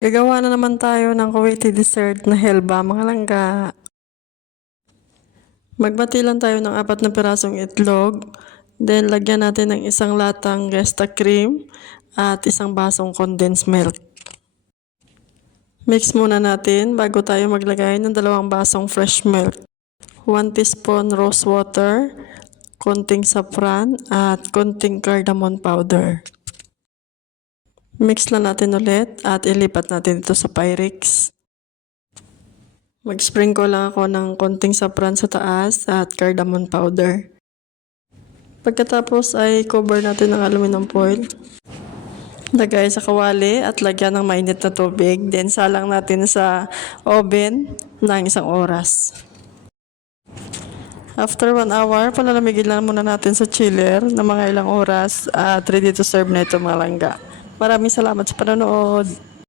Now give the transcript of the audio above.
Gagawa na naman tayo ng Kuwaiti dessert na helba, mga langga. Magbati lang tayo ng 4 na pirasong itlog. Then, lagyan natin ng isang latang Gesta cream at isang basong condensed milk. Mix muna natin bago tayo maglagay ng 2 basong fresh milk. 1 teaspoon rose water, konting saffron at konting cardamom powder. Mix lang natin ulit at ilipat natin ito sa Pyrex. Mag-sprinkle lang ako ng konting saffron sa taas at cardamom powder. Pagkatapos ay cover natin ng aluminum foil. Lagay sa kawali at lagyan ng mainit na tubig. Then salang natin sa oven ng 1 oras. After 1 hour, palalamigin lang muna natin sa chiller ng mga ilang oras at ready to serve na ito, mga langga. Maraming salamat sa panonood.